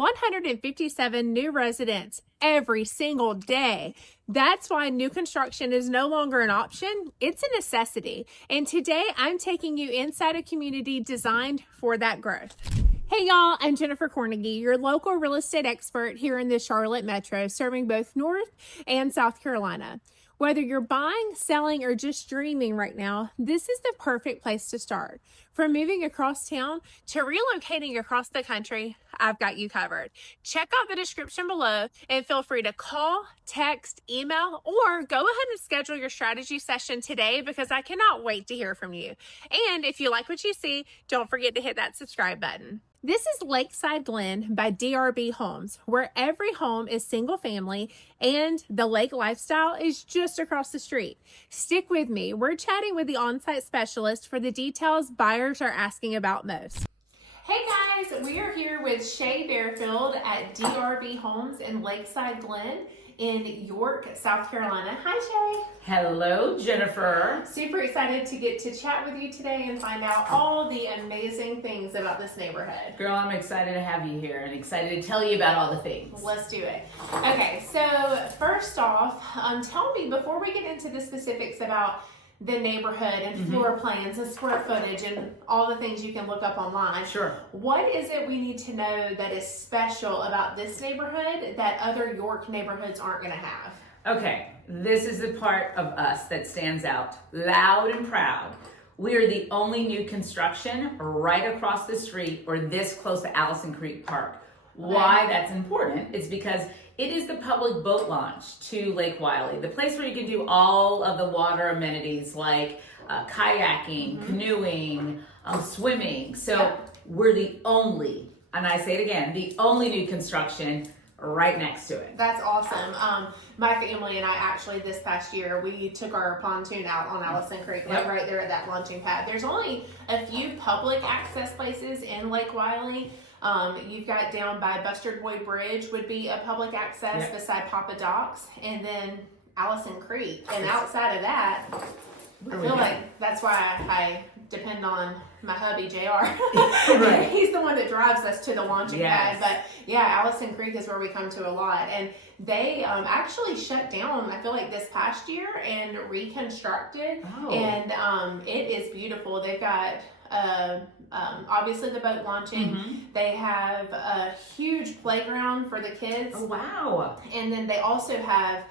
157 new residents every single day. That's why new construction is no longer an option, it's a necessity. And today I'm taking you inside a community designed for that growth. Hey y'all, I'm Jennifer Cornegie, your local real estate expert here in the Charlotte Metro, serving both North and South Carolina. Whether you're buying, selling, or just dreaming right now, this is the perfect place to start. From moving across town to relocating across the country, I've got you covered. Check out the description below and feel free to call, text, email, or go ahead and schedule your strategy session today because I cannot wait to hear from you. And if you like what you see, don't forget to hit that subscribe button. This is Lakeside Glen by DRB Homes, where every home is single family and the lake lifestyle is just across the street. Stick with me. We're chatting with the on-site specialist for the details buyers are asking about most. Hey guys, we are here with Shay Barefield at DRB Homes in Lakeside Glen in York, South Carolina. Hi Shay. Hello Jennifer. Super excited to get to chat with you today and find out all the amazing things about this neighborhood. Girl, I'm excited to have you here and excited to tell you about all the things. Let's do it. Okay, so first off, tell me, before we get into the specifics about the neighborhood and floor plans and square footage and all the things you can look up online. Sure. What is it we need to know that is special about this neighborhood that other York neighborhoods aren't going to have? Okay, this is the part of us that stands out loud and proud. We are the only new construction right across the street or this close to Allison Creek Park. Why that's important is because it is the public boat launch to Lake Wylie, the place where you can do all of the water amenities like kayaking, canoeing, swimming. So we're the only, and I say it again, the only new construction right next to it. That's awesome. My family and I actually this past year, we took our pontoon out on Allison Creek, like right there at that launching pad. There's only a few public access places in Lake Wylie. You've got down by Bustard Boyd Bridge would be a public access beside Papa Docks, and then Allison Creek. And outside of that, I feel like that's why I depend on my hubby, JR. Right. He's the one that drives us to the launching pad. But yeah, Allison Creek is where we come to a lot. And they actually shut down, I feel like this past year, and reconstructed. And it is beautiful. They've got obviously the boat launching. They have a huge playground for the kids. Oh, wow. And then they also have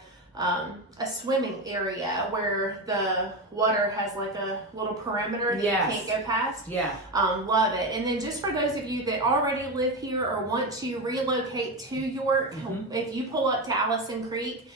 a swimming area where the water has like a little perimeter that you can't go past. Love it. And then just for those of you that already live here or want to relocate to York, if you pull up to Allison Creek,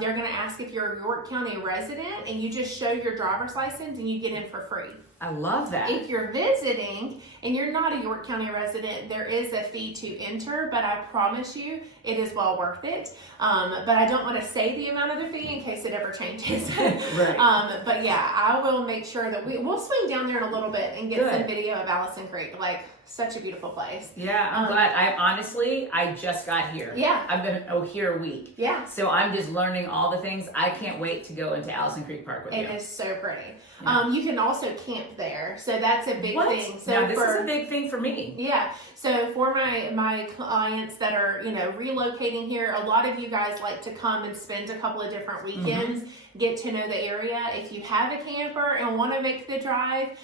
they're going to ask if you're a York County resident, and you just show your driver's license and you get in for free. I love that. If you're visiting and you're not a York County resident, there is a fee to enter, but I promise you it is well worth it. But I don't want to say the amount of the fee in case it ever changes. Right. But yeah, I will make sure that we'll swing down there in a little bit and get some video of Allison Creek. Like, such a beautiful place. Yeah, I'm glad. I just got here. Yeah. I've been here a week. Yeah. So I'm just learning all the things. I can't wait to go into Allison Creek Park with you. It is so pretty. You can also camp there. So that's a big thing. So now, this is a big thing for me. Yeah. So for my clients that are, relocating here, a lot of you guys like to come and spend a couple of different weekends, get to know the area. If you have a camper and want to make the drive,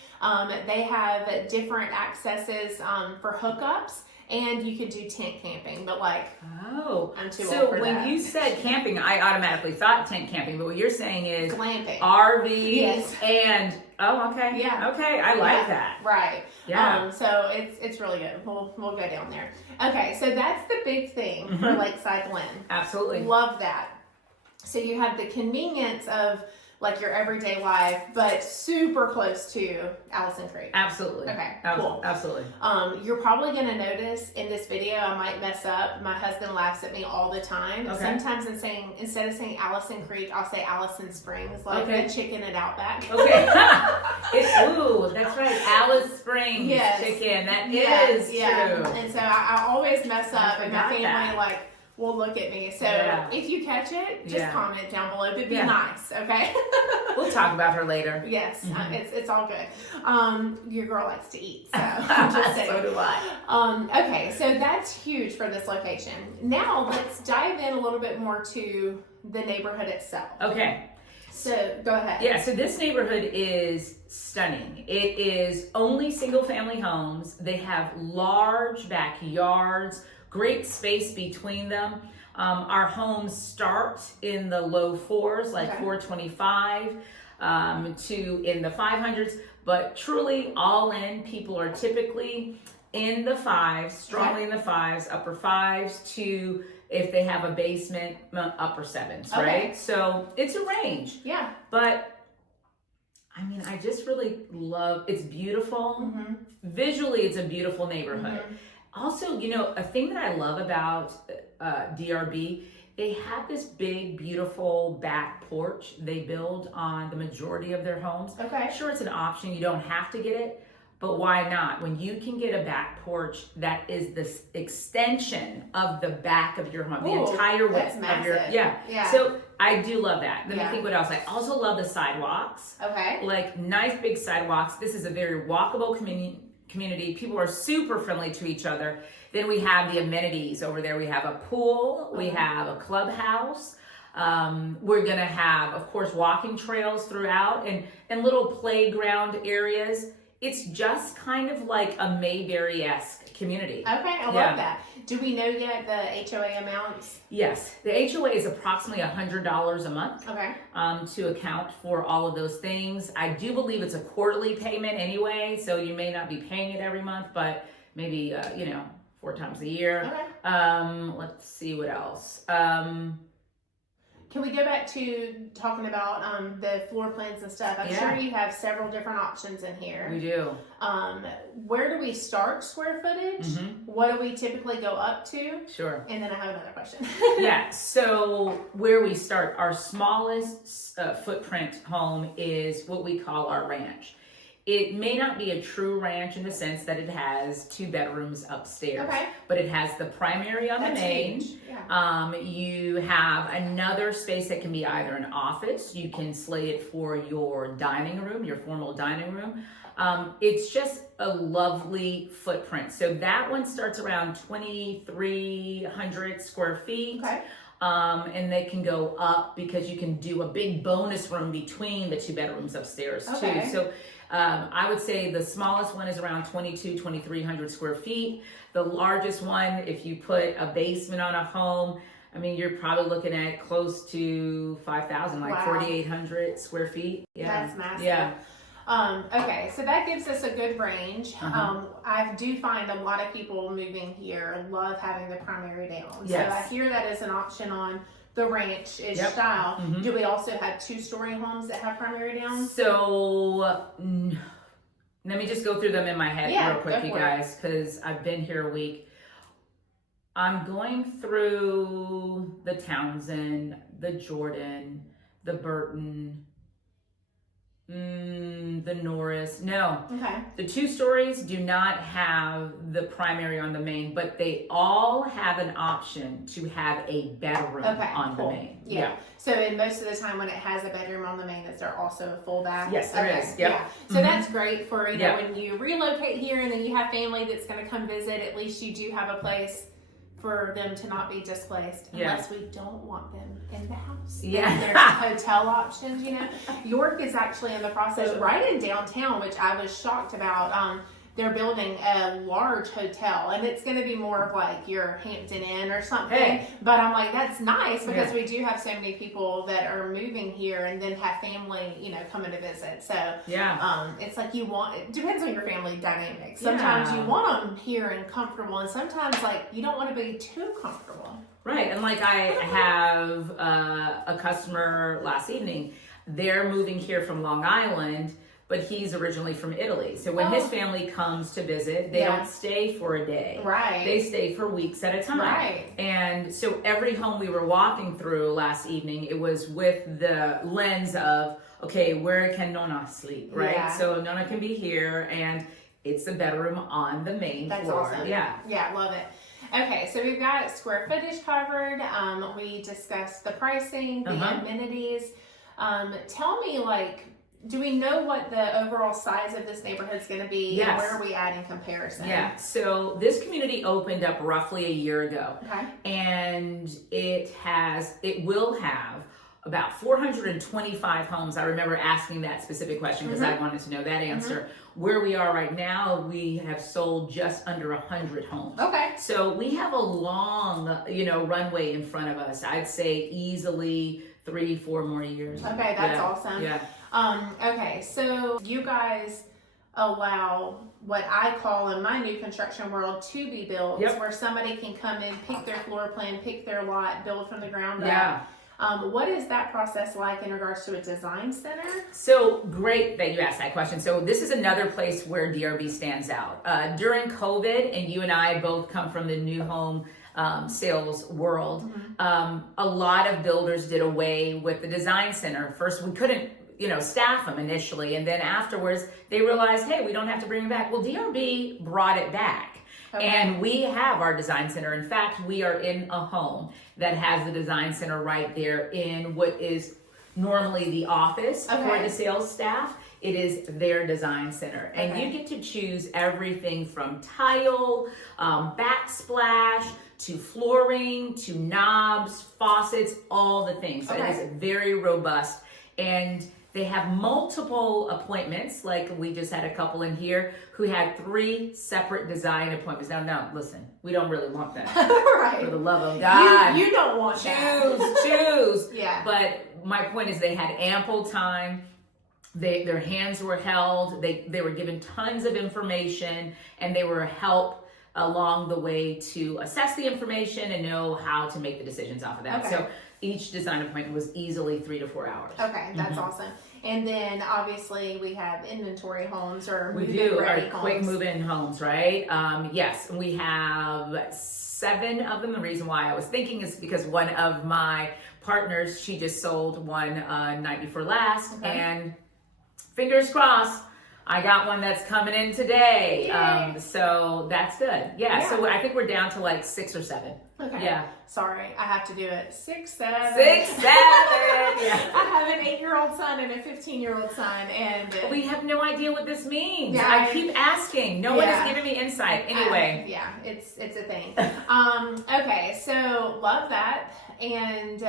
they have different accesses for hookups. And you could do tent camping, but I'm too old for that. So when you said camping, I automatically thought tent camping, but what you're saying is glamping, RVs, and okay, I like that. Right. Yeah. So it's really good. We'll go down there. Okay, so that's the big thing for Lakeside Glen. Absolutely. Love that. So you have the convenience of like your everyday life, but super close to Allison Creek. Absolutely. Okay, cool. Absolutely. You're probably going to notice in this video, I might mess up. My husband laughs at me all the time. Okay. Sometimes instead of saying Allison Creek, I'll say Allison Springs, like the chicken and Outback. Okay. That's right. Alice Springs chicken. That is true. And so I always mess up, and my family Well, look at me. So Yeah. if you catch it, just Yeah. comment down below, but be Yeah. nice, okay? We'll talk about her later. Yes, Mhm. it's all good. Your girl likes to eat, so I'm just saying. So do I. Okay, so that's huge for this location. Now let's dive in a little bit more to the neighborhood itself. Okay. So go ahead. Yeah, so this neighborhood is stunning. It is only single family homes. They have large backyards, great space between them. Our homes start in the low fours, like Okay. 425 to in the 500s, but truly all in, people are typically in the fives, strongly in the fives, upper fives to, if they have a basement, upper sevens, Okay. right? So it's a range. Yeah. But I mean, I just really love, it's beautiful. Mm-hmm. Visually, it's a beautiful neighborhood. Mm-hmm. Also, you know, a thing that I love about DRB, they have this big, beautiful back porch they build on the majority of their homes. Okay. Sure, it's an option. You don't have to get it, but why not? When you can get a back porch that is this extension of the back of your home, the Ooh, entire that's width of your, massive. yeah. So I do love that. Let me Yeah. think what else. I also love the sidewalks. Okay. Like nice big sidewalks. This is a very walkable community. People are super friendly to each other. Then we have the amenities over there. We have a pool. We have a clubhouse. We're going to have, of course, walking trails throughout and little playground areas. It's just kind of like a Mayberry-esque community. Okay, I love that. Do we know yet the HOA amounts? Yes, the HOA is approximately $100 a month. Okay. To account for all of those things. I do believe it's a quarterly payment anyway, so you may not be paying it every month, but maybe 4 times a year. Okay. Let's see what else. Can we go back to talking about the floor plans and stuff? I'm sure you have several different options in here. We do. Where do we start square footage? Mm-hmm. What do we typically go up to? Sure. And then I have another question. Yeah, so where we start, our smallest footprint home is what we call our ranch. It may not be a true ranch in the sense that it has 2 bedrooms upstairs, but it has the primary on the main. Yeah. You have another space that can be either an office. You can slate it for your dining room, your formal dining room. It's just a lovely footprint. So that one starts around 2,300 square feet. Okay. And they can go up because you can do a big bonus room between the 2 bedrooms upstairs too. So I would say the smallest one is around 2,300 square feet. The largest one, if you put a basement on a home, I mean, you're probably looking at close to 5,000, like 4,800 square feet. Yeah. That's massive. Yeah. Okay, so that gives us a good range. I do find a lot of people moving here love having the primary down. Yes. So I hear that is an option on the ranch-ish style. Mm-hmm. Do we also have 2-story homes that have primary down? So let me just go through them in my head real quick, you guys, because I've been here a week. I'm going through the Townsend, the Jordan, the Burton, the Norris. No. Okay. The 2 stories do not have the primary on the main, but they all have an option to have a bedroom on the main. Yeah. So in most of the time when it has a bedroom on the main, is there also a full bath? Yes, there is. Yep. Yeah. So that's great for when you relocate here and then you have family that's going to come visit. At least you do have a place for them to not be displaced unless we don't want them in the house. Yeah. And there's hotel options, York is actually in the process right in downtown, which I was shocked about. They're building a large hotel and it's going to be more of like your Hampton Inn or something. But I'm like, that's nice because we do have so many people that are moving here and then have family, coming to visit. So it's like it depends on your family dynamic. Sometimes you want them here and comfortable and sometimes like you don't want to be too comfortable. Right. And like I have a customer last evening, they're moving here from Long Island, but he's originally from Italy. So when his family comes to visit, they don't stay for a day. Right. They stay for weeks at a time. Right. And so every home we were walking through last evening, it was with the lens of, okay, where can Nonna sleep, right? Yeah. So Nonna can be here and it's a bedroom on the main floor. Awesome. Yeah. Yeah, love it. Okay, so we've got square footage covered. We discussed the pricing, the amenities. Tell me, like, do we know what the overall size of this neighborhood is going to be? Yes. And where are we at in comparison? Yeah, so this community opened up roughly a year ago. Okay. And it will have about 425 homes. I remember asking that specific question because I wanted to know that answer. Where we are right now, we have sold just under 100 homes. Okay. So we have a long, runway in front of us. I'd say easily 3-4 more years. Okay, that's awesome. Yeah. Okay, so you guys allow what I call in my new construction world to be built, where somebody can come in, pick their floor plan, pick their lot, build from the ground up. What is that process like in regards to a design center? So great that you asked that question. So this is another place where DRB stands out. During COVID, and you and I both come from the new home sales world, a lot of builders did away with the design center. First, we couldn't staff them initially, and then afterwards they realized, hey, we don't have to bring them back. Well, DRB brought it back. Okay. And we have our design center. In fact, we are in a home that has the design center right there in what is normally the office for the sales staff. It is their design center. And you get to choose everything from tile, backsplash, to flooring, to knobs, faucets, all the things. So it is very robust. And they have multiple appointments, like we just had a couple in here who had 3 separate design appointments. Now, no, listen, we don't really want that. Right. For the love of God. You don't want that. Choose. Yeah. But my point is they had ample time. Their hands were held. They were given tons of information, and they were helped along the way to assess the information and know how to make the decisions off of that. So each design appointment was easily 3 to 4 hours. Okay, that's awesome. And then obviously we have inventory homes or we do our quick move-in homes, right? Yes, we have 7 of them. The reason why I was thinking is because one of my partners, she just sold one night before last, and fingers crossed, I got one that's coming in today. So that's good. Yeah, so I think we're down to like 6 or 7. Okay. Yeah. Sorry, I have to do it. 6, 7. 6, 7. Yeah. I have an 8-year-old son and a 15-year-old son, and we have no idea what this means. Yeah, I keep asking. No one has given me insight. Anyway. It's a thing. Okay, so love that, and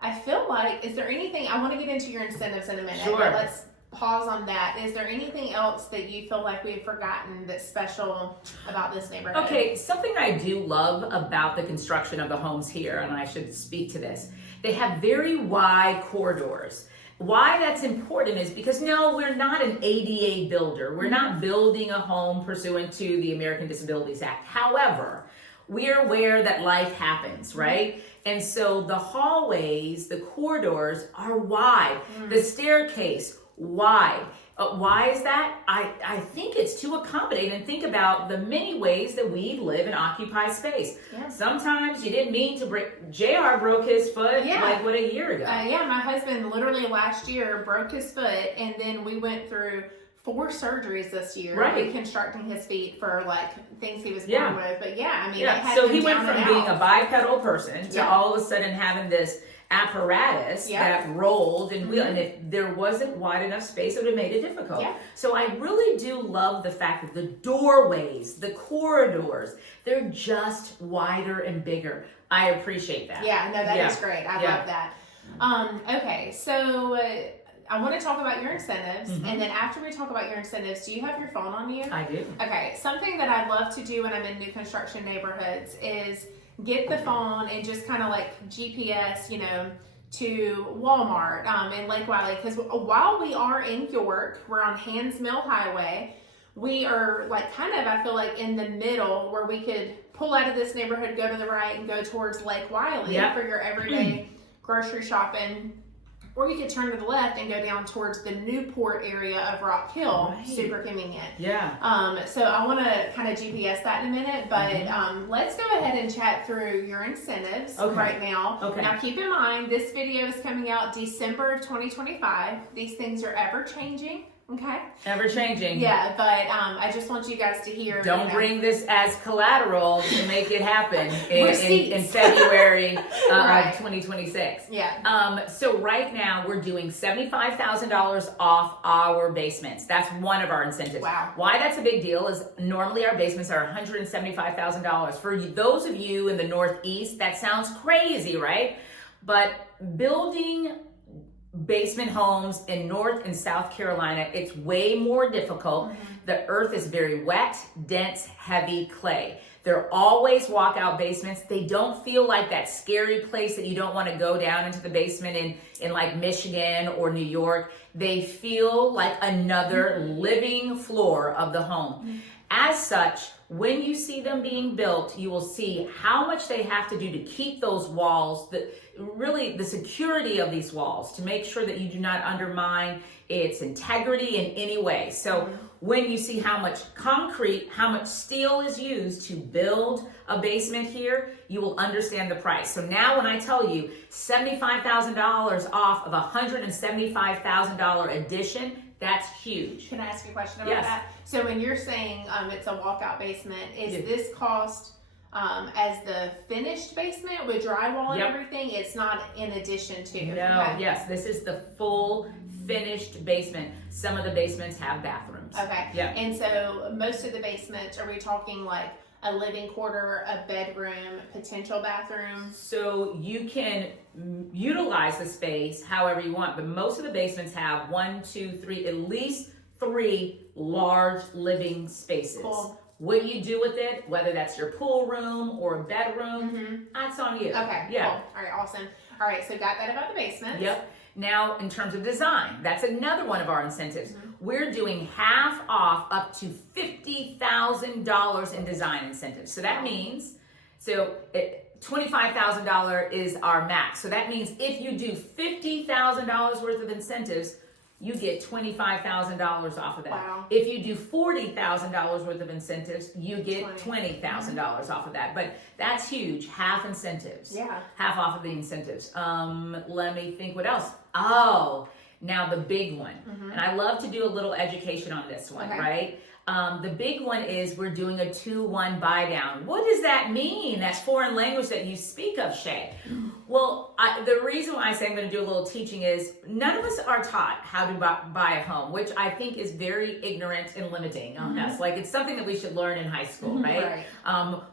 I feel like, is there anything, I want to get into your incentives in a minute, but let's pause on that. Is there anything else that you feel like we've forgotten that's special about this neighborhood? Okay, something I do love about the construction of the homes here, and I should speak to this, they have very wide corridors. Why that's important is because, no, we're not an ADA builder. We're not building a home pursuant to the American Disabilities Act. However, we're aware that life happens, right? And so the hallways, the corridors are wide. The staircase, wide. Why is that? I think it's to accommodate and think about the many ways that we live and occupy space. Yeah. Sometimes you didn't mean to break. JR broke his foot like a year ago. My husband literally last year broke his foot, and then we went through 4 surgeries this year, reconstructing his feet for like things he was born with. But so he went from being a bipedal person to all of a sudden having this apparatus that rolled and wheeled, and if there wasn't wide enough space, it would have made it difficult. So I really do love the fact that the doorways, the corridors, they're just wider and bigger. I appreciate that. That is great. I love that. Okay, so I want to talk about your incentives, and then after we talk about your incentives, do you have your phone on you? I do. Okay, something that I love to do when I'm in new construction neighborhoods is get the phone and just kind of like GPS, to Walmart in Lake Wylie, because while we are in York, we're on Hands Mill Highway. We are like kind of, I feel like, in the middle where we could pull out of this neighborhood, go to the right, and go towards Lake Wylie for your everyday grocery shopping. Or you could turn to the left and go down towards the Newport area of Rock Hill. Super convenient. So I want to kind of GPS that in a minute, but let's go ahead and chat through your incentives right now. Now keep in mind, this video is coming out December of 2025. These things are ever changing. Okay. Ever changing. Yeah, but I just want you guys to hear. Don't bring this as collateral to make it happen in February right. of 2026. Yeah. So right now we're doing $75,000 off our basements. That's one of our incentives. Wow. Why that's a big deal is normally our basements are $175,000. For those of you in the Northeast, that sounds crazy, right? But building basement homes in North and South Carolina, it's way more difficult. The earth is very wet, dense, heavy clay. They're always walkout basements. They don't feel like that scary place that you don't want to go down into the basement in like Michigan or New York. They feel like another living floor of the home. As such, when you see them being built, you will see how much they have to do to keep those walls, really the security of these walls, to make sure that you do not undermine its integrity in any way. So when you see how much concrete, how much steel is used to build a basement here, you will understand the price. So now when I tell you $75,000 off of a $175,000 addition, that's huge. Can I ask you a question about that? So when you're saying it's a walkout basement, is this cost as the finished basement with drywall and everything? It's not in addition to? No, yes, this is the full finished basement. Some of the basements have bathrooms. Okay. Yeah. And so most of the basements, are we talking like a living quarter, a bedroom, potential bathroom? So you can utilize the space however you want, but most of the basements have 1, 2, 3, at least 3 large living spaces. Cool. What you do with it, whether that's your pool room or a bedroom, that's on you. Okay. Yeah. Cool. All right. Awesome. All right. So got that about the basement. Yep. Now, in terms of design, that's another one of our incentives. We're doing half off up to $50,000 in design incentives. So that means, $25,000 is our max. So that means if you do $50,000 worth of incentives, you get $25,000 off of that. Wow. If you do $40,000 worth of incentives, you get $20,000 off of that. But that's huge. Half incentives. Yeah. Half off of the incentives. Let me think what else. Oh, now the big one. And I love to do a little education on this one, right? The big one is we're doing a 2-1 Buydown. What does that mean? That's foreign language that you speak of, Shay. Well, the reason why I say I'm going to do a little teaching is none of us are taught how to buy a home, which I think is very ignorant and limiting on us. Like, it's something that we should learn in high school, right?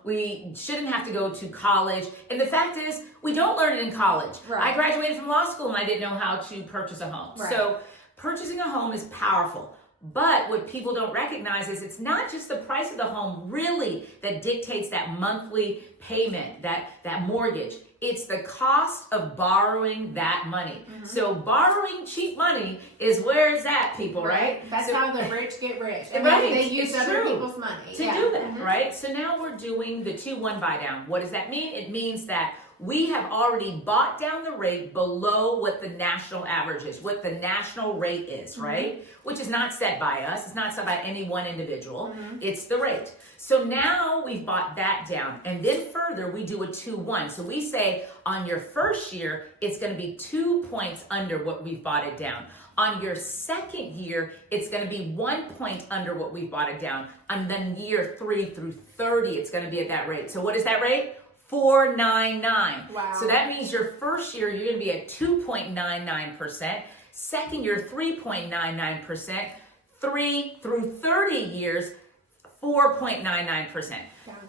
We shouldn't have to go to college. And the fact is, we don't learn it in college. I graduated from law school and I didn't know how to purchase a home. So purchasing a home is powerful. But what people don't recognize is it's not just the price of the home really that dictates that monthly payment, that mortgage. It's the cost of borrowing that money. So borrowing cheap money is where it's at, people, right? That's how the rich get rich. And right. They use other people's money to do that, right? So now we're doing the 2-1 Buydown. What does that mean? It means that we have already bought down the rate below what the national average is, what the national rate is, right? Which is not set by us. It's not set by any one individual. It's the rate. So now we've bought that down. And then further, we do a 2-1. So we say on your first year, it's going to be 2 points under what we've bought it down. On your second year, it's going to be 1 point under what we've bought it down. And then year 3 through 30, it's going to be at that rate. So what is that rate? 4.99. Wow. So that means your first year, you're going to be at 2.99%. Second year, 3.99%. 3 through 30 years, 4.99%.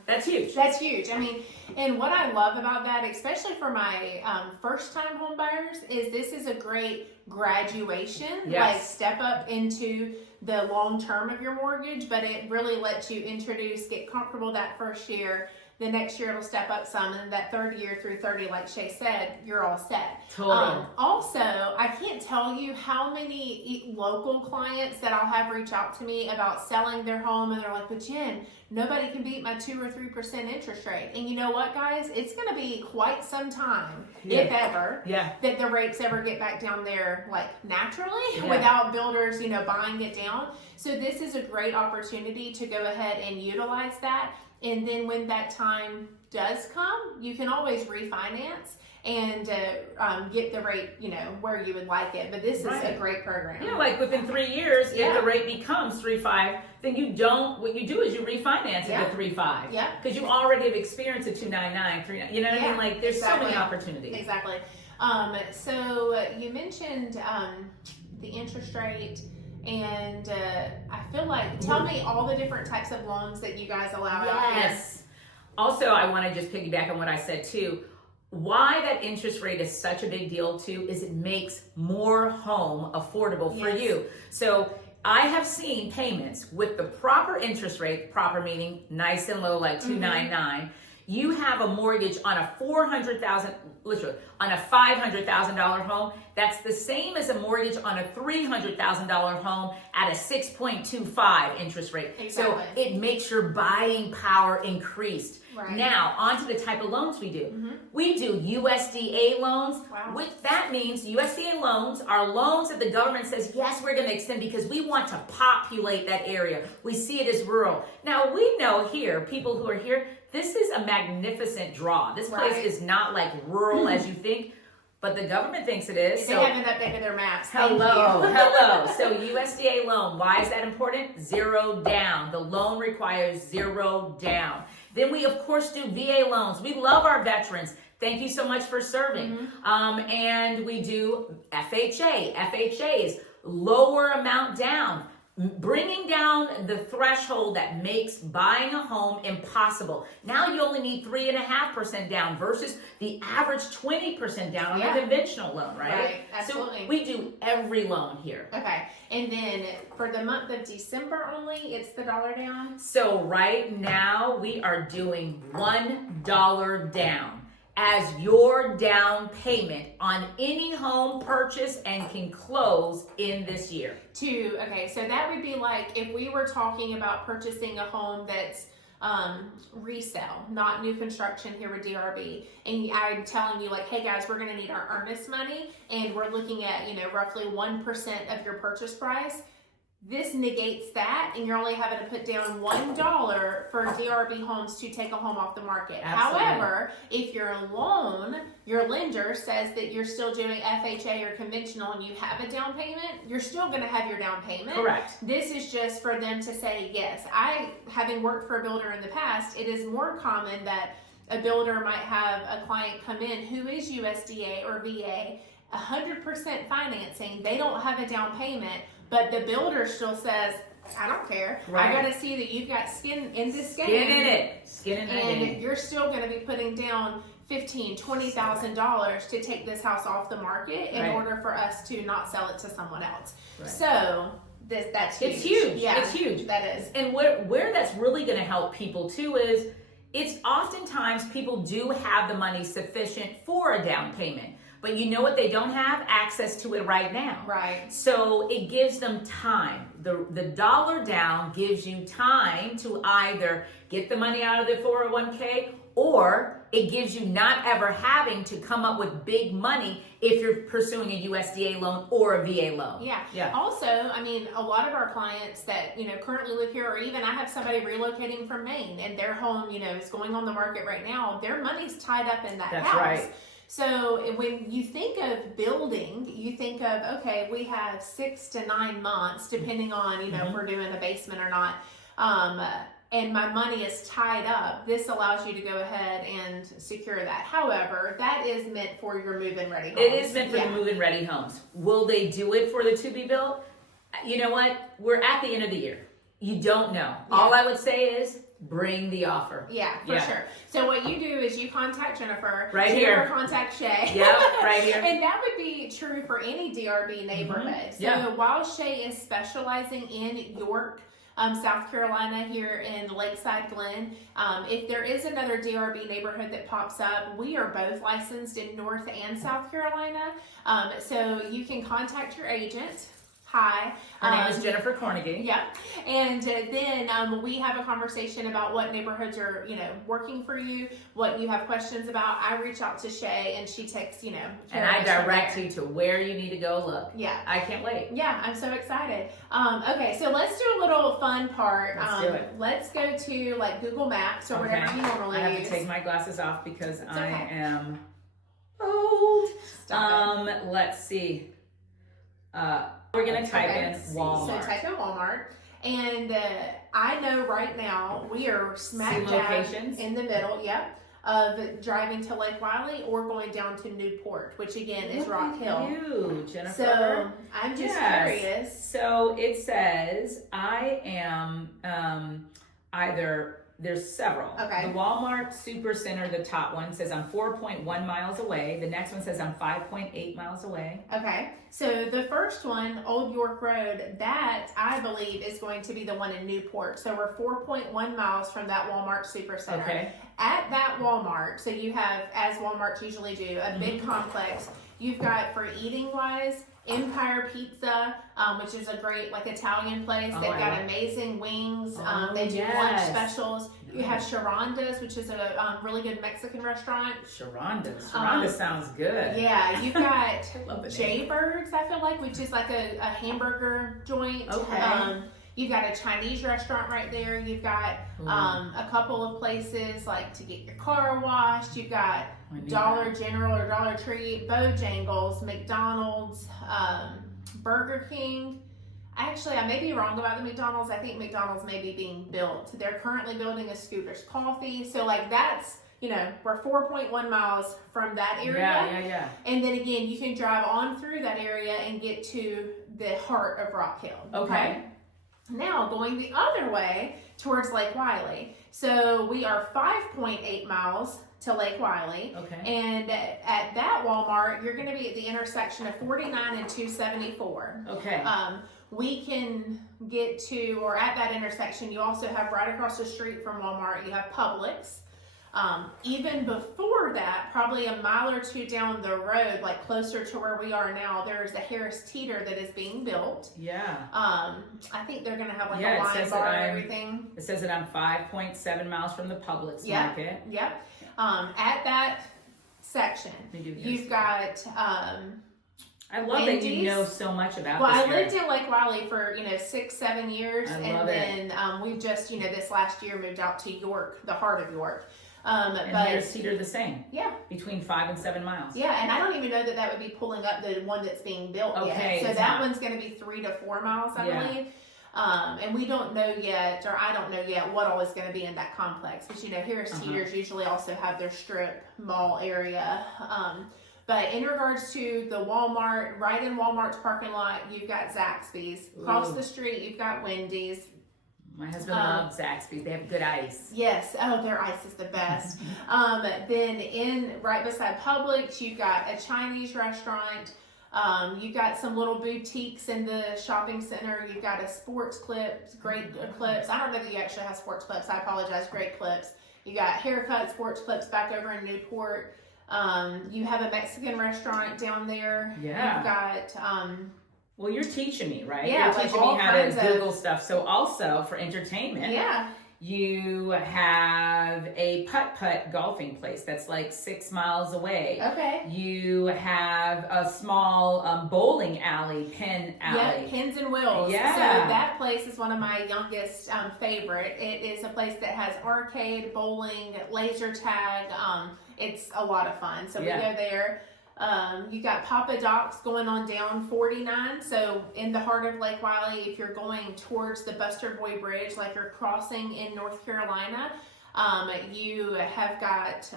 That's huge. That's huge. I mean, and what I love about that, especially for my first-time home buyers, is this is a great graduation, like step up into the long term of your mortgage, but it really lets you get comfortable that first year. The next year it'll step up some, and that third year through 30, like Shay said, you're all set. Also, I can't tell you how many local clients that I'll have reach out to me about selling their home, and they're like, but Jen, nobody can beat my 2 or 3% interest rate. And you know what, guys? It's going to be quite some time, if ever, that the rates ever get back down there, like naturally, without builders, buying it down. So this is a great opportunity to go ahead and utilize that. And then when that time does come, you can always refinance. and get the rate, where you would like it. But this is a great program. Yeah, like within 3 years, if the rate becomes 3.5, then what you do is you refinance it to 3.5. Yeah. Because you already have experienced a 2.99, 3.9. You know what I mean? Like there's so many opportunities. Exactly. So you mentioned the interest rate, and I feel like, tell me all the different types of loans that you guys allow out here. Yes. Also, I want to just piggyback on what I said too. Why that interest rate is such a big deal too is it makes more home affordable for you. So I have seen payments with the proper interest rate, proper meaning nice and low, like 2.99. You have a mortgage on a $500,000 home. That's the same as a mortgage on a $300,000 home at a 6.25 interest rate. Exactly. So it makes your buying power increased. Right. Now, on to the type of loans we do. We do USDA loans, which that means USDA loans are loans that the government says, yes, we're going to extend because we want to populate that area. We see it as rural. Now, we know here, people who are here, this is a magnificent draw. This place is not like rural as you think, but the government thinks it is. They haven't updated their maps. Hello. So USDA loan, why is that important? 0 down. The loan requires 0 down. Then we, of course, do VA loans. We love our veterans. Thank you so much for serving. And we do FHA. FHA is lower amount down, bringing down the threshold that makes buying a home impossible. Now you only need 3.5% down versus the average 20% down on a conventional loan, right? Absolutely. So we do every loan here. Okay. And then for the month of December only, it's the $1 down? So right now we are doing $1 down as your down payment on any home purchase and can close in this year. Okay, so that would be like if we were talking about purchasing a home that's resale, not new construction here with DRB, and I'm telling you like, hey guys, we're going to need our earnest money, and we're looking at roughly 1% of your purchase price. This negates that, and you're only having to put down $1 for DRB Homes to take a home off the market. Absolutely. However, if your lender says that you're still doing FHA or conventional and you have a down payment, you're still going to have your down payment. Correct. This is just for them to say yes. Having worked for a builder in the past, it is more common that a builder might have a client come in who is USDA or VA, 100% financing. They don't have a down payment, but the builder still says, I don't care. I got to see that you've got skin in this game. Skin in it. And you're still going to be putting down $15,000, $20,000 to take this house off the market in order for us to not sell it to someone else. So that's huge. It's huge. Yeah, it's huge. That is. And where that's really going to help people too is it's oftentimes people do have the money sufficient for a down payment. But you know what they don't have? Access to it right now. Right. So it gives them time. The $1 down gives you time to either get the money out of the 401k, or it gives you not ever having to come up with big money if you're pursuing a USDA loan or a VA loan. Yeah. Also, I mean, a lot of our clients that, currently live here, or even I have somebody relocating from Maine and their home, is going on the market right now. Their money's tied up in that house. That's right. So when you think of building, you think of, okay, we have 6 to 9 months, depending on, if we're doing a basement or not, and my money is tied up. This allows you to go ahead and secure that. However, that is meant for your move-in ready homes. It is meant for the move-in ready homes. Will they do it for the to-be-built? You know what? We're at the end of the year. You don't know. All I would say is, bring the offer. Yeah, for sure. So what you do is you contact Jennifer. Here. Contact Shay. Yep, right here. And that would be true for any DRB neighborhood. So while Shay is specializing in York, South Carolina, here in Lakeside Glen, if there is another DRB neighborhood that pops up, we are both licensed in North and South Carolina. So you can contact your agent. Hi. Her name is Jennifer Cornegie. Yeah. And then we have a conversation about what neighborhoods are, working for you, what you have questions about. I reach out to Shay and she takes, and I direct you to where you need to go look. Yeah. I can't wait. Yeah, I'm so excited. Okay, so let's do a little fun part. Let's do it. Let's go to like Google Maps or whatever you normally use. I have to take my glasses off because I am old. Stop Let's see. We're gonna type in Walmart. So type in Walmart. And I know right now we are smack See dab locations? in the middle, of driving to Lake Wylie or going down to Newport, which again is Rock Hill. You, Jennifer. So I'm just curious. So it says I am either, there's several. Okay. The Walmart Super Center, the top one, says I'm 4.1 miles away. The next one says I'm 5.8 miles away. Okay, so the first one, Old York Road, that I believe is going to be the one in Newport. So we're 4.1 miles from that Walmart Super Center. Okay. At that Walmart, so you have, as Walmarts usually do, a big complex. You've got, for eating wise, Empire Pizza, which is a great Italian place. They've got amazing wings. They do lunch specials. You have Sharonda's, which is a really good Mexican restaurant. Sharonda sounds good. Yeah, you've got Love the name. Jaybirds, I feel like, which is like a hamburger joint. Okay. You've got a Chinese restaurant right there. You've got a couple of places to get your car washed. You've got Dollar General or Dollar Tree, Bojangles, McDonald's, Burger King. Actually, I may be wrong about the McDonald's. I think McDonald's may be being built. They're currently building a Scooter's Coffee. So that's, we're 4.1 miles from that area. Yeah. And then again, you can drive on through that area and get to the heart of Rock Hill. Okay. Now going the other way towards Lake Wylie. So we are 5.8 miles to Lake Wylie. Okay. And at that Walmart, you're going to be at the intersection of 49 and 274. Okay. We can get to, or at that intersection, you also have right across the street from Walmart, you have Publix. Even before that, probably a mile or two down the road, closer to where we are now, there's a Harris Teeter that is being built. Yeah. I think they're going to have a it wine says bar that and everything. It says that I'm 5.7 miles from the Publix market. Yep. At that section, you've got I love Wendy's. that you know so much about this. Well, I lived in Lake Wylie for 6-7 years, and then we've just this last year moved out to York, the heart of York. And but Harris Teeter the same. Yeah. Between 5 and 7 miles. Yeah, and I don't even know that would be pulling up the one that's being built yet. So that one's going to be 3 to 4 miles, I believe. And we don't know yet, or I don't know yet, what all is going to be in that complex. But Harris Teeters usually also have their strip mall area. But in regards to the Walmart, right in Walmart's parking lot, you've got Zaxby's. Across the street, you've got Wendy's. My husband loves Zaxby's. They have good ice. Yes. Oh, their ice is the best. Then right beside Publix, you've got a Chinese restaurant. You've got some little boutiques in the shopping center. You've got a Sports Clips, Great Clips. I don't know that you actually have Sports Clips. I apologize. Great Clips. You got Haircut, Sports Clips back over in Newport. You have a Mexican restaurant down there. Yeah. You've got well, you're teaching me, right? Yeah, you're teaching me how to Google stuff. So also for entertainment, you have a putt-putt golfing place that's 6 miles away. Okay. You have a small bowling alley, Pin Alley. Yeah, Pins and Wheels. Yeah. So that place is one of my youngest favorite. It is a place that has arcade, bowling, laser tag. It's a lot of fun. So we go there. You got Papa Doc's going on down 49. So in the heart of Lake Wylie, if you're going towards the Buster Boy Bridge, like you're crossing in North Carolina, you have got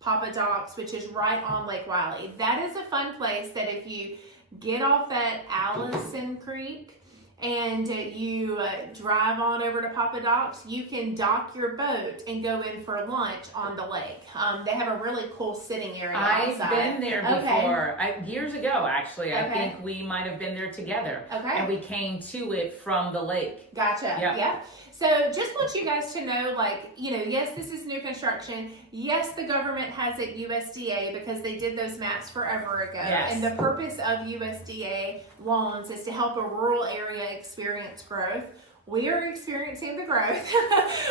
Papa Doc's, which is right on Lake Wylie. That is a fun place that if you get off at Allison Creek and you drive on over to Papa Doc's, you can dock your boat and go in for lunch on the lake. They have a really cool sitting area outside. I've been there before. Years ago, actually. I think we might have been there together. Okay. And we came to it from the lake. Gotcha. Yep. Yeah. So just want you guys to know, yes, this is new construction. Yes, the government has it USDA because they did those maps forever ago. Yes. And the purpose of USDA loans is to help a rural area experience growth. We are experiencing the growth.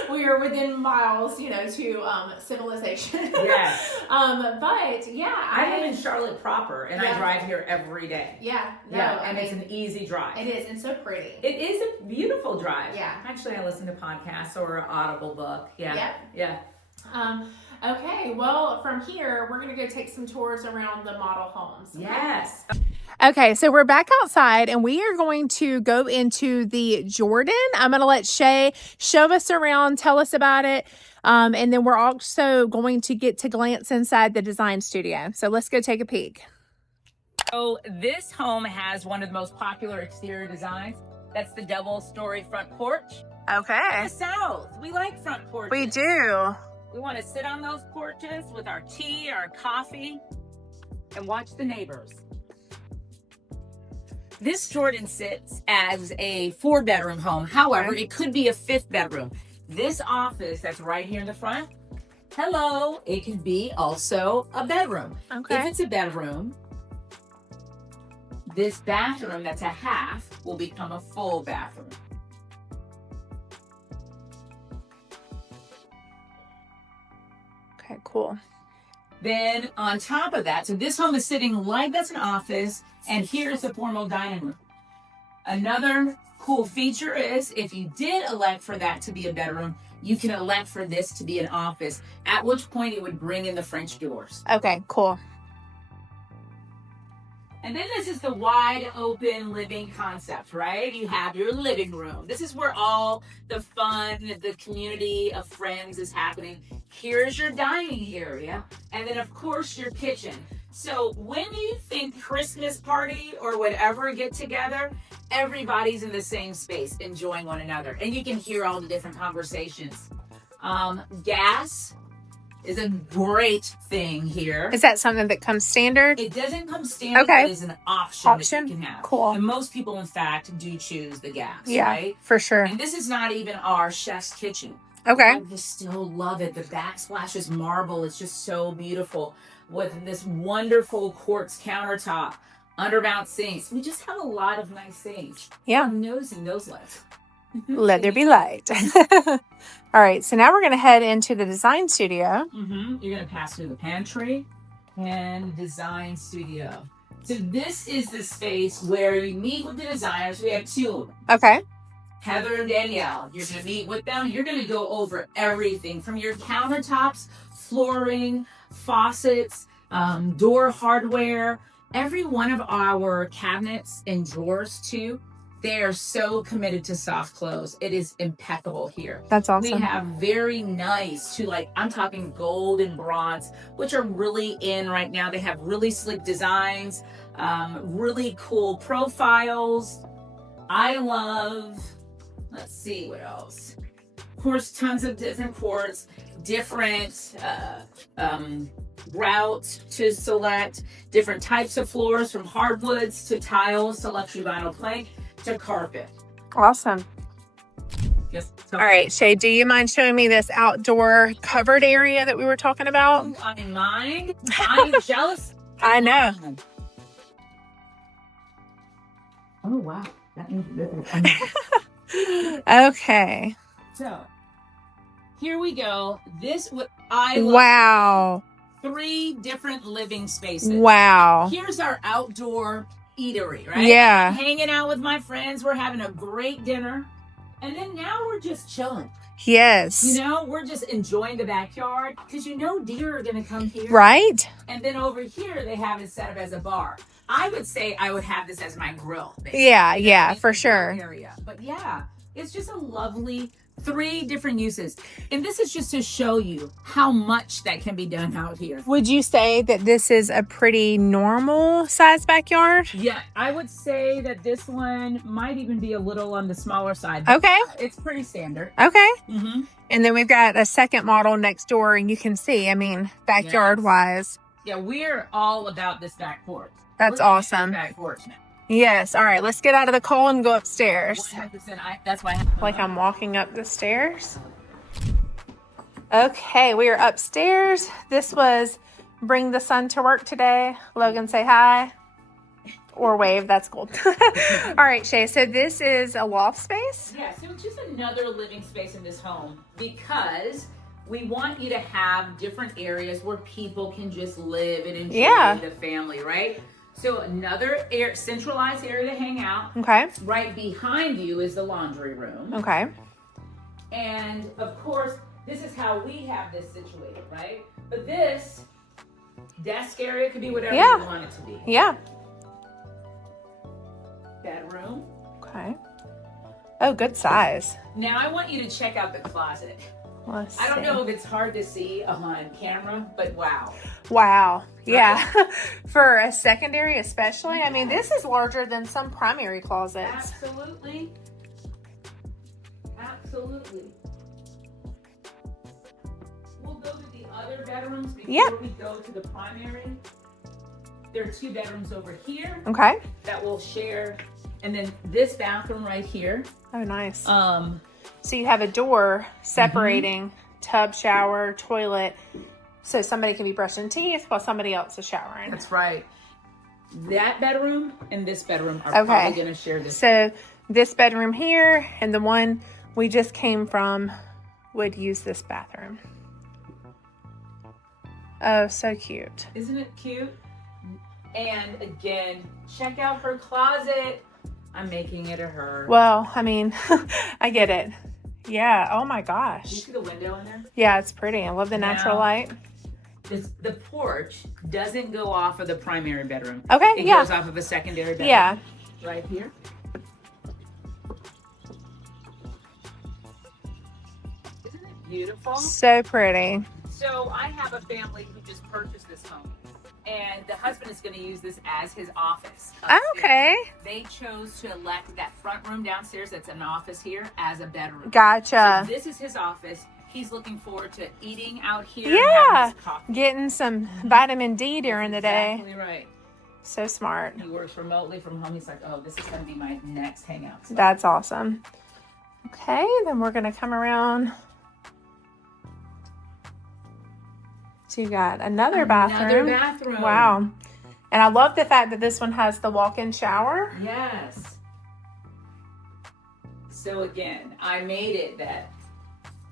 We are within miles, to civilization. Yes. But yeah, I live in Charlotte proper, and I drive here every day. Yeah. No, and it's an easy drive. It is, and so pretty. It is a beautiful drive. Yeah. Actually, I listen to podcasts or an Audible book. Yeah. Yep. Yeah. Okay, well, from here, we're going to go take some tours around the model homes. Yes. Okay, so we're back outside and we are going to go into the Jordan. I'm going to let Shay show us around, tell us about it. And then we're also going to get to glance inside the design studio. So let's go take a peek. So this home has one of the most popular exterior designs. That's the double-story front porch. Okay. In the South, we like front porches. We do. We want to sit on those porches with our tea, our coffee, and watch the neighbors. This Jordan sits as a 4-bedroom home. However, it could be a 5th bedroom. This office that's right here in the front, hello, it can be also a bedroom. Okay. If it's a bedroom, this bathroom that's a half will become a full bathroom. Okay, cool. Then on top of that, so this home is sitting like that's an office, and here's the formal dining room. Another cool feature is if you did elect for that to be a bedroom, you can elect for this to be an office, at which point it would bring in the French doors. Okay, cool. And then this is the wide open living concept, right? You have your living room. This is where all the fun, the community of friends is happening. Here's your dining area. And then of course your kitchen. So when you think Christmas party or whatever get together, everybody's in the same space enjoying one another. And you can hear all the different conversations. Gas is a great thing here. Is that something that comes standard? It doesn't come standard, Okay. but it's an option that you can have. Cool. And most people, in fact, do choose the gas, Yeah, right? for sure. And this is not even our chef's kitchen. Okay. I just still love it. The backsplash is marble. It's just so beautiful with this wonderful quartz countertop, undermount sinks. We just have a lot of nice things. Yeah. I'm nosing those lights. Let there be light. All right, so now we're going to head into the design studio. You're going to pass through the pantry and design studio. So this is the space where you meet with the designers. We have 2 of them. Okay. Heather and Danielle. You're going to meet with them. You're going to go over everything from your countertops, flooring, faucets, door hardware, every one of our cabinets and drawers too. They are so committed to soft close. It is impeccable here. That's awesome. We have very nice to I'm talking gold and bronze, which are really in right now. They have really sleek designs, really cool profiles. I love, let's see what else. Of course, tons of different quartz, different routes to select, different types of floors from hardwoods to tiles to luxury vinyl plank to carpet. Awesome. Yes. All right, Shay, do you mind showing me this outdoor covered area that we were talking about? I mind. I'm jealous. I know. Oh, wow. That means Okay. So, here we go. This what I love. Wow. 3 different living spaces. Wow. Here's our outdoor eatery, right? Yeah. I'm hanging out with my friends. We're having a great dinner. And then now we're just chilling. Yes. You know, we're just enjoying the backyard because deer are going to come here. Right? And then over here, they have it set up as a bar. I would say I would have this as my grill. Basically. Yeah, for sure. Area. But yeah, it's just a lovely 3 different uses. And this is just to show you how much that can be done out here. Would you say that this is a pretty normal size backyard? Yeah, I would say that this one might even be a little on the smaller side. Okay. It's pretty standard. Okay. Mm-hmm. And then we've got a second model next door, and you can see, I mean, backyard wise. Yeah, we're all about this back porch. That's awesome. Back porch now. Yes. All right, let's get out of the cold and go upstairs. 100%. That's why. Like I'm walking up the stairs. Okay, we are upstairs. This was bring the son to work today. Logan, say hi. Or wave, that's cool. All right, Shay, so this is a loft space? Yeah, so it's just another living space in this home because we want you to have different areas where people can just live and enjoy the family, right? So another centralized area to hang out. Okay. Right behind you is the laundry room. Okay. And of course, This is how we have this situated, right? But this desk area could be whatever you want it to be. Yeah. Bedroom. Okay. Oh, good size. Now I want you to check out the closet. Let's I don't see. know if it's hard to see on camera, but wow. Wow. Yeah. For a secondary especially. I mean, this is larger than some primary closets. Absolutely. Absolutely. We'll go to the other bedrooms before we go to the primary. There are 2 bedrooms over here. Okay. That we'll share. And then this bathroom right here. Oh, nice. So you have a door separating tub, shower, toilet, so somebody can be brushing teeth while somebody else is showering. That's right. That bedroom and this bedroom are probably going to share this. So this bedroom here and the one we just came from would use this bathroom. Oh, so cute. Isn't it cute? And again, check out her closet. I'm making it a her. Well, I mean, I get it. Yeah. Oh my gosh. Do you see the window in there? Yeah, it's pretty. I love the natural light. The porch doesn't go off of the primary bedroom. Okay. It goes off of a secondary bedroom. Yeah. Right here. Isn't it beautiful? So pretty. So I have a family who just purchased this home. And the husband is going to use this as his office. Okay. They chose to elect that front room downstairs that's an office here as a bedroom. Gotcha. So this is his office. He's looking forward to eating out here. Yeah. And having his coffee. Getting some vitamin D during the day. Exactly right. So smart. He works remotely from home. He's like, oh, this is going to be my next hangout spot. That's awesome. Okay, then we're going to come around. So you got another bathroom. Another bathroom. Wow. And I love the fact that this one has the walk-in shower. Yes. So again, I made it that,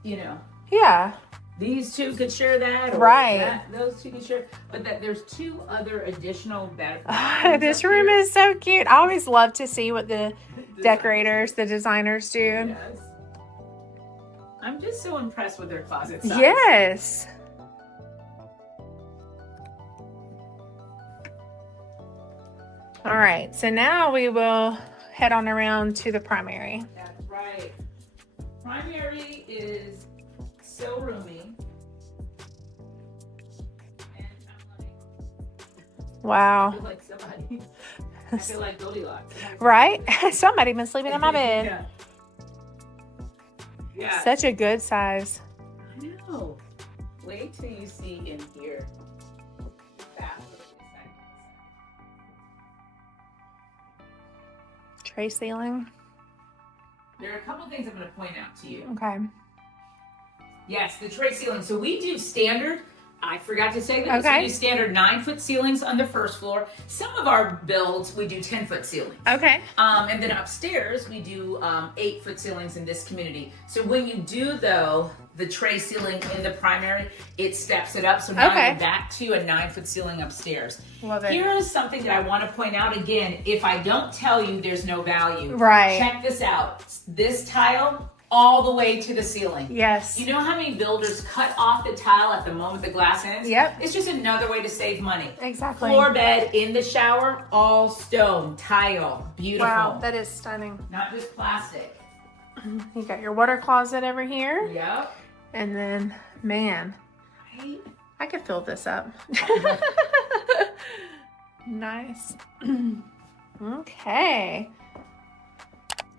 Yeah. these 2 could share that. Or Right. those 2 could share. But that there's 2 other additional bedrooms. This room is so cute. I always love to see what the decorators, the designers do. Yes. I'm just so impressed with their closet size. Yes. All right, so now we will head on around to the primary. That's right. Primary is so roomy. And I'm like, Wow. I feel like somebody, I feel like Goldilocks. Right? Somebody been sleeping in my bed. Yeah. Yeah. Such a good size. I know. Wait till you see in here. Tray ceiling. There are a couple things I'm going to point out to you. Okay. Yes, the tray ceiling. So we do standard. I forgot to say that. Okay. We do standard 9-foot ceilings on the first floor. Some of our builds, we do 10-foot ceilings. Okay. And then upstairs, we do 8-foot ceilings in this community. So when you do, though, the tray ceiling in the primary, it steps it up. So now you're back to a 9-foot ceiling upstairs. Love it. Here is something that I want to point out again. If I don't tell you, there's no value. Right. Check this out. This tile all the way to the ceiling. Yes. You know how many builders cut off the tile at the moment the glass ends? Yep. It's just another way to save money. Exactly. Floor bed in the shower, all stone, tile, beautiful. Wow, that is stunning. Not just plastic. You got your water closet over here. Yep. And then, man, Right? I could fill this up. Nice. Okay.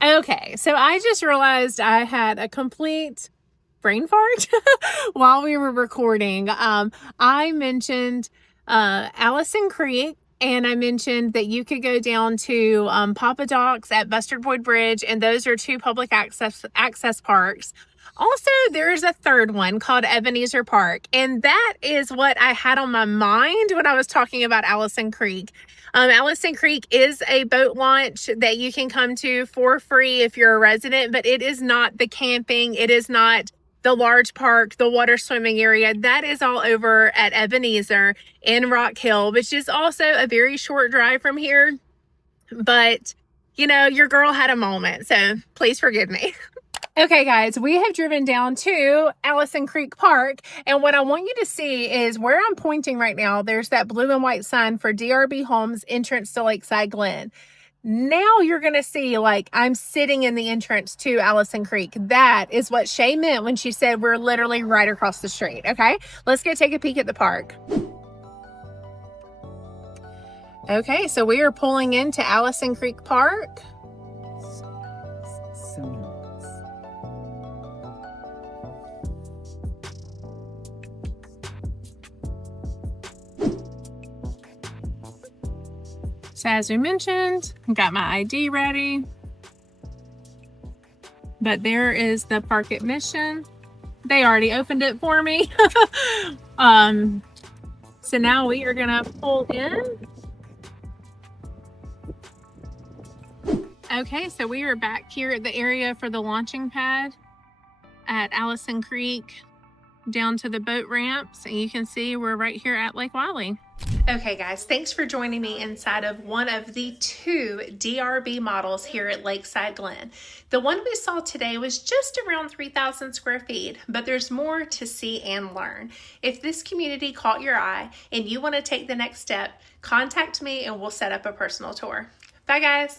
Okay, so I just realized I had a complete brain fart while we were recording. I mentioned Allison Creek, and I mentioned that you could go down to Papa Doc's at Bustard Boyd Bridge, and those are 2 public access parks. Also, there's a third one called Ebenezer Park, and that is what I had on my mind when I was talking about Allison Creek. Allison Creek is a boat launch that you can come to for free if you're a resident, but it is not the camping. It is not the large park, the water swimming area. That is all over at Ebenezer in Rock Hill, which is also a very short drive from here. But, your girl had a moment, so please forgive me. Okay, guys, we have driven down to Allison Creek Park, and what I want you to see is where I'm pointing right now. There's that blue and white sign for DRB Homes entrance to Lakeside Glen. Now you're going to see, like, I'm sitting in the entrance to Allison Creek. That is what Shay meant when she said we're literally right across the street. Okay, let's go take a peek at the park. Okay, so we are pulling into Allison Creek Park. So nice. So as we mentioned, got my ID ready. But there is the park admission. They already opened it for me. So now we are gonna pull in. Okay, so we are back here at the area for the launching pad at Allison Creek down to the boat ramps, and you can see we're right here at Lake Wylie. Okay guys, thanks for joining me inside of one of the 2 DRB models here at Lakeside Glen. The one we saw today was just around 3,000 square feet, but there's more to see and learn. If this community caught your eye and you want to take the next step, contact me and we'll set up a personal tour. Bye guys.